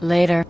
Later.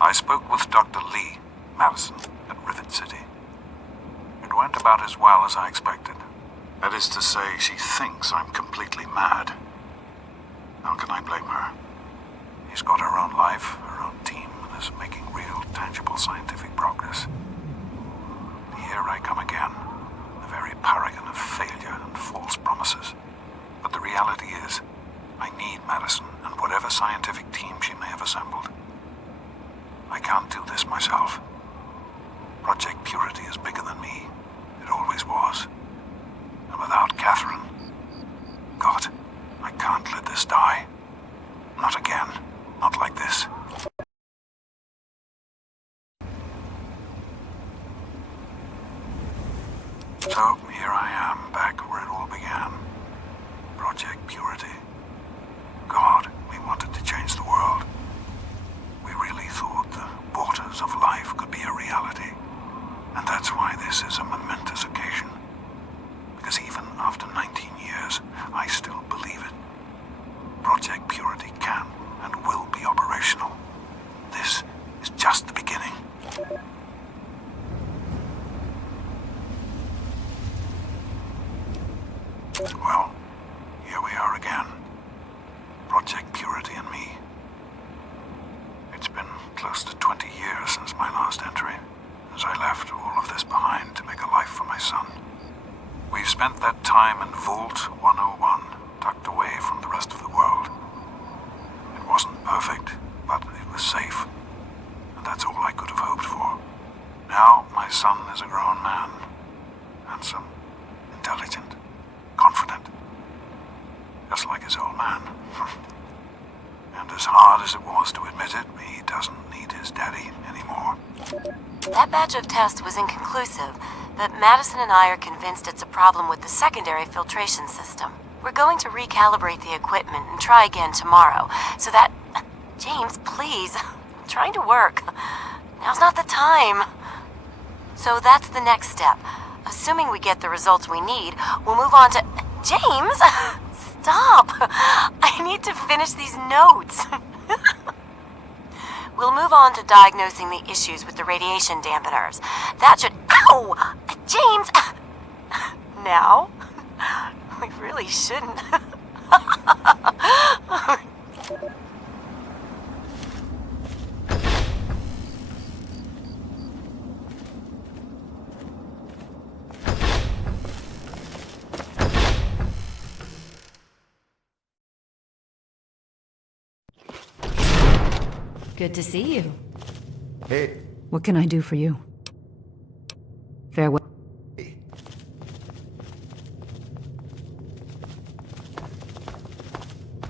I spoke with Dr. Lee, Madison, at Rivet City. It went about as well as I expected. That is to say, she thinks I'm completely mad. How can I blame her? She's got her own life, her own team, and is making real, tangible scientific progress. Here I come again, the very paragon of failure and false promises. But the reality is, I need Madison and whatever scientific team she may have assembled. I can't do this myself. Project Purity is bigger than me. It always was. And without Catherine... God, I can't let this die. Not again. Not like this. So, here I am, back where it all began. Project Purity. God, we wanted to change the world. We really thought the waters of life could be a reality. And that's why this is a momentous occasion. Because even after 19 years, I still believe it. Project Purity can and will be operational. This is just the beginning. Well, here we are again. Project Purity and me. It's been close to 20 years since my last entry, as I left all of this behind to make a life for my son. We've spent that time in Vault 101, tucked away from the rest of the world. It wasn't perfect, but it was safe, and that's all I could have hoped for. Now, my son is a grown man. Handsome, intelligent, confident. Just like his old man. And as hard as it was to admit it, he doesn't need his daddy anymore. That batch of tests was inconclusive, but Madison and I are convinced it's a problem with the secondary filtration system. We're going to recalibrate the equipment and try again tomorrow, so that... James, please. I'm trying to work. Now's not the time. So that's the next step. Assuming we get the results we need, we'll move on to... James! Stop! I need to finish these notes. We'll move on to diagnosing the issues with the radiation dampeners. That should... Ow! James! Now? We really shouldn't. Good to see you. Hey. What can I do for you? Farewell.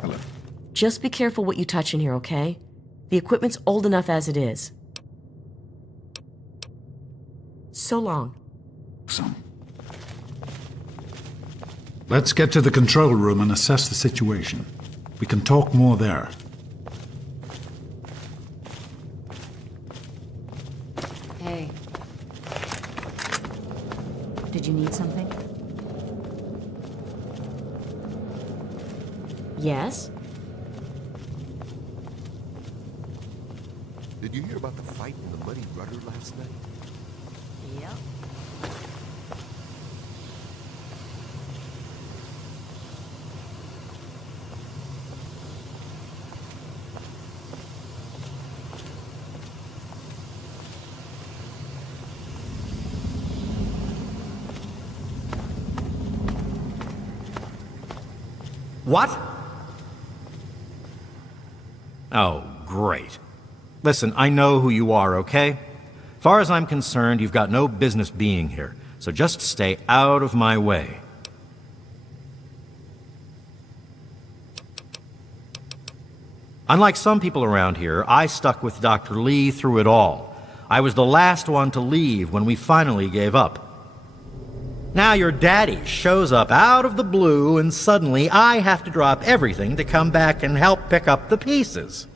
Hello. Just be careful what you touch in here, okay? The equipment's old enough as it is. So long. Let's get to the control room and assess the situation. We can talk more there. Hey. Did you need something? Yes? Did you hear about the fight in the Muddy Rudder last night? Yep. What? Oh, great. Listen, I know who you are, okay? Far as I'm concerned, you've got no business being here, so just stay out of my way. Unlike some people around here, I stuck with Dr. Lee through it all. I was the last one to leave when we finally gave up. Now your daddy shows up out of the blue and suddenly I have to drop everything to come back and help pick up the pieces.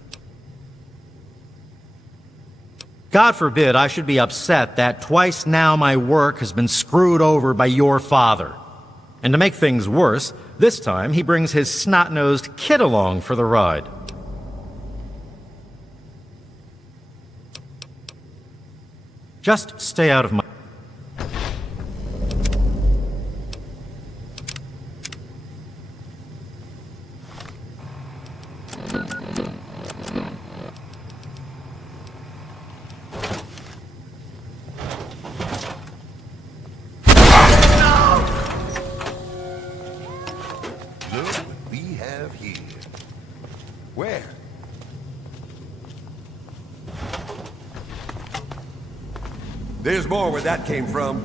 God forbid I should be upset that twice now my work has been screwed over by your father. And to make things worse, this time he brings his snot-nosed kid along for the ride. Just stay out of my... Look what we have here. Where? There's more where that came from.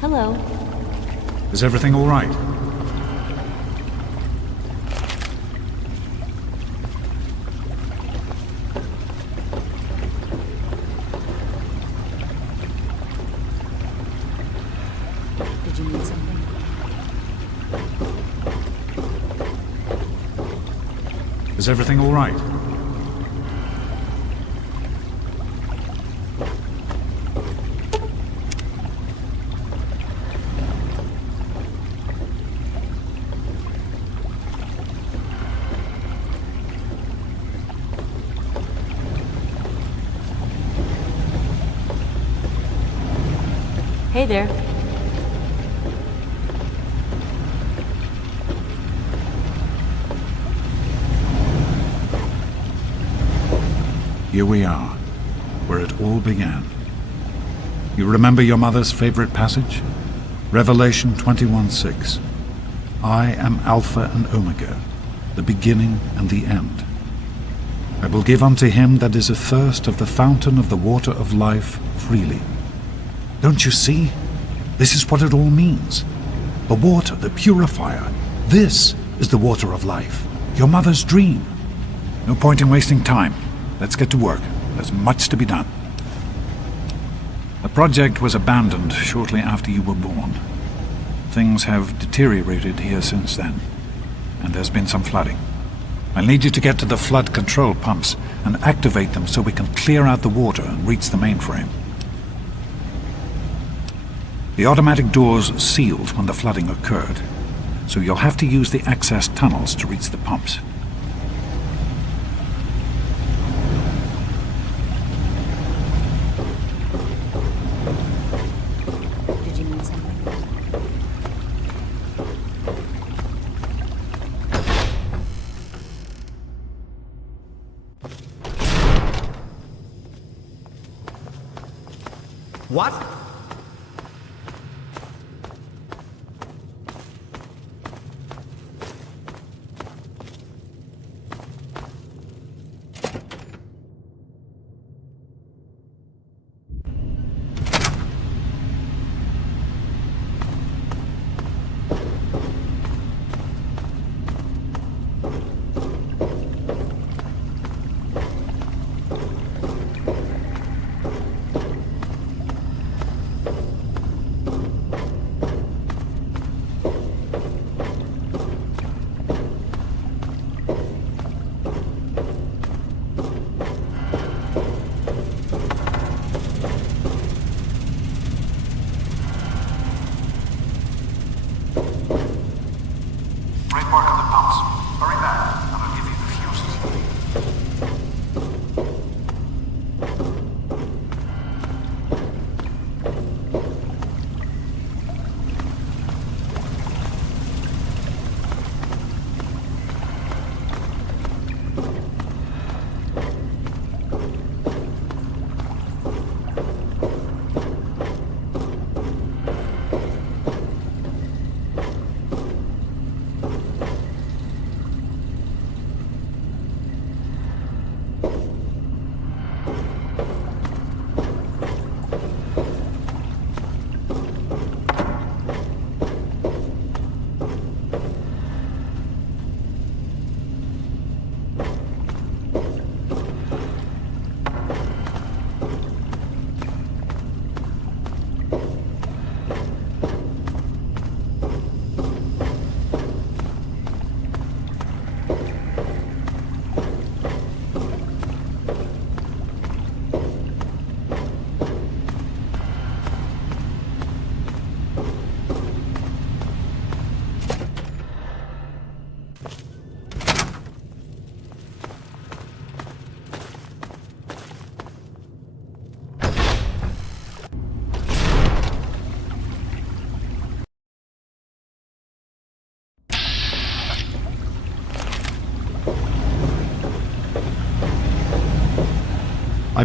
Hello. Is everything all right? Did you need something? Is everything all right? Hey there. Here we are, where it all began. You remember your mother's favorite passage? Revelation 21:6. I am Alpha and Omega, the beginning and the end. I will give unto him that is athirst of the fountain of the water of life freely. Don't you see? This is what it all means. The water, the purifier. This is the water of life. Your mother's dream. No point in wasting time. Let's get to work. There's much to be done. The project was abandoned shortly after you were born. Things have deteriorated here since then, and there's been some flooding. I'll need you to get to the flood control pumps and activate them so we can clear out the water and reach the mainframe. The automatic doors sealed when the flooding occurred, so you'll have to use the access tunnels to reach the pumps. Did you need something? What?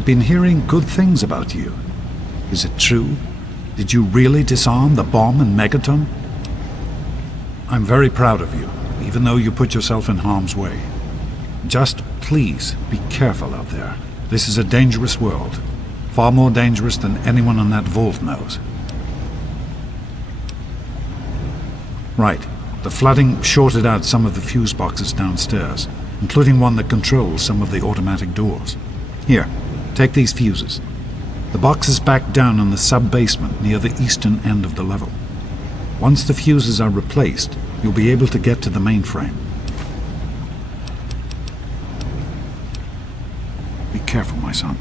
I've been hearing good things about you. Is it true? Did you really disarm the bomb and megaton? I'm very proud of you, even though you put yourself in harm's way. Just please be careful out there. This is a dangerous world. Far more dangerous than anyone in that vault knows. Right. The flooding shorted out some of the fuse boxes downstairs, including one that controls some of the automatic doors. Here, take these fuses. The box is back down in the sub-basement near the eastern end of the level. Once the fuses are replaced, you'll be able to get to the mainframe. Be careful, my son.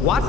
What?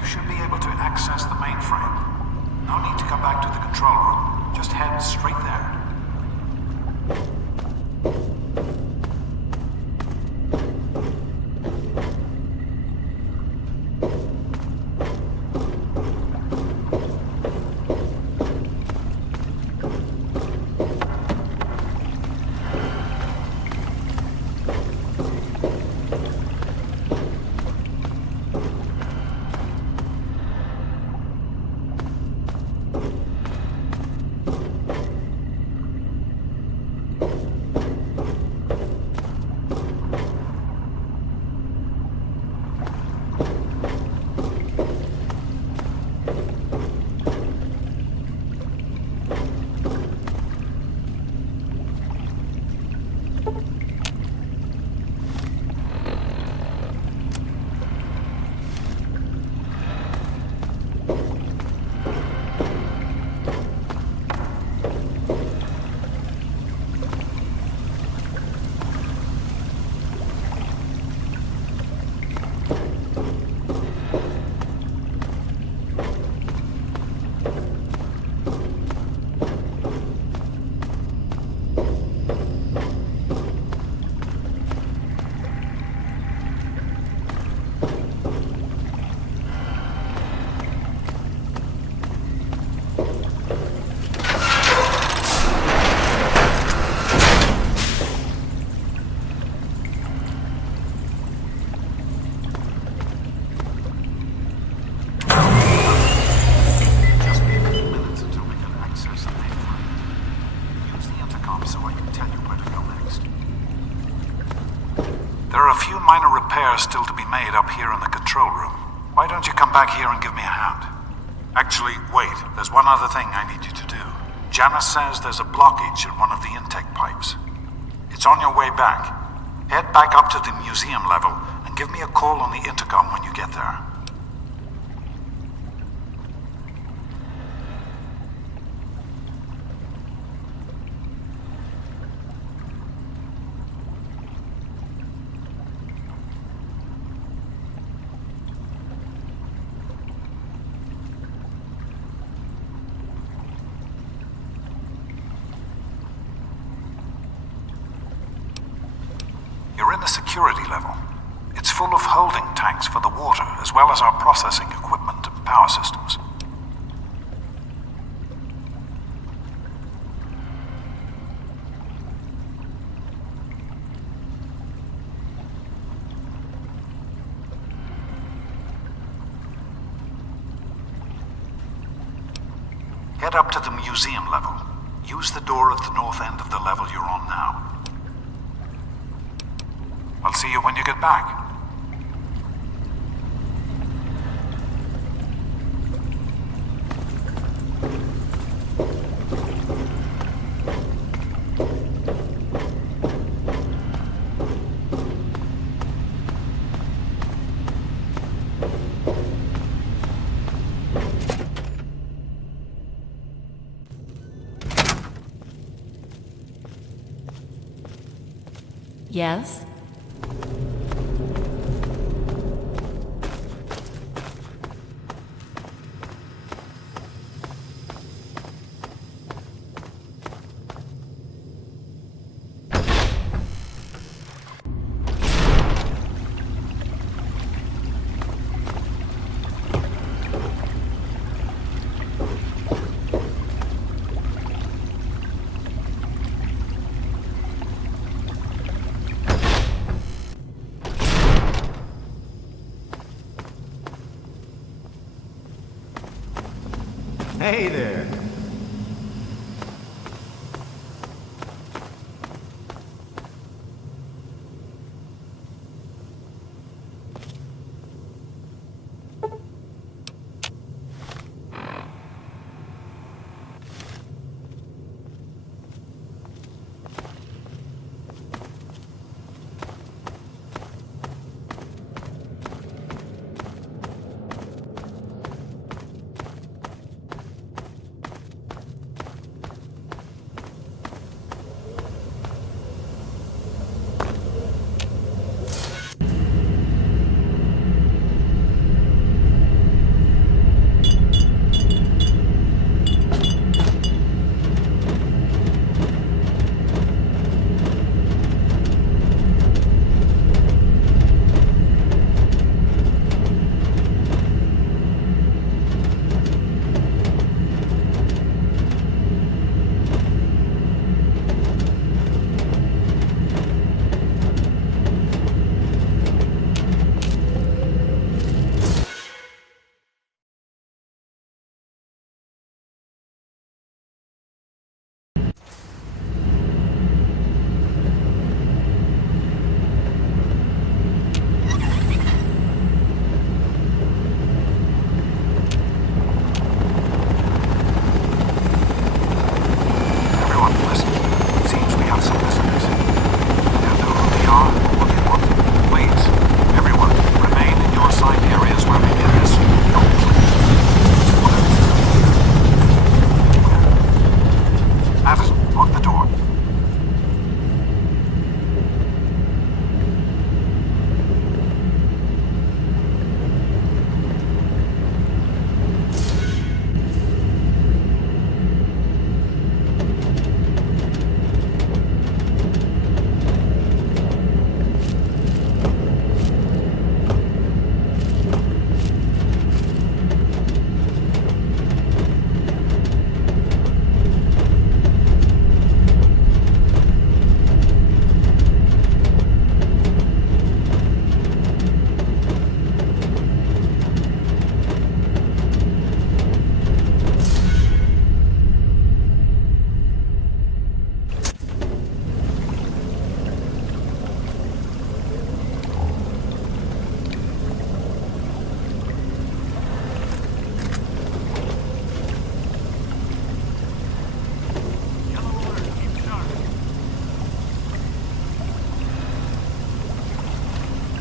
You should be able to access the mainframe. No need to come back to the control room. Just head straight there. Still to be made up here in the control room. Why don't you come back here and give me a hand? Actually, wait, there's one other thing I need you to do. Janice says there's a blockage in one of the intake pipes. It's on your way back. Head back up to the museum level and give me a call on the intercom when you get there. security level. It's full of holding tanks for the water, as well as our processing equipment and power systems. Head up to the museum level. Use the door at the north end of the level you're on now. I'll see you when you get back. Yes? Hey there.